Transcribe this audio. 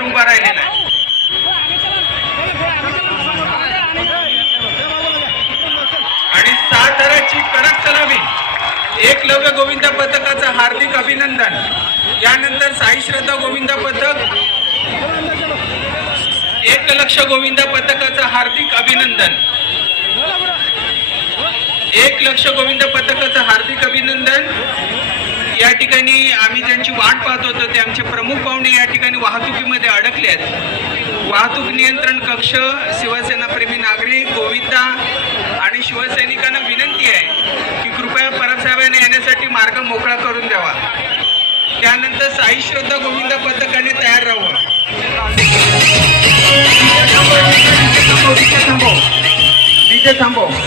Number उभा राहिलेला आहे. आणि साताराची कडक सलामी एकलव्य गोविंद पथकाचं हार्दिक अभिनंदन. यानंतर साई श्रद्धा गोविंद पथक, एकलक्ष गोविंद पथकाचं हार्दिक अभिनंदन. एकलक्ष गोविंद पथकाचं हार्दिक अभिनंदन. या ठिकाणी आम्ही ज्यांची वाट पाहत होतो ते आमचे प्रमुख पाहुणे या ठिकाणी वाहतुकीमध्ये अडकले आहेत. वाहतूक नियंत्रण कक्ष, शिवसेना प्रेमी नागरिक, गोविंदा आणि शिवसैनिकांना विनंती आहे की कृपया परतसाहेबांना येण्यासाठी मार्ग मोकळा करून द्यावा. त्यानंतर साई श्रद्धा गोविंद पथकाने तयार राहावं. तिथे थांबव.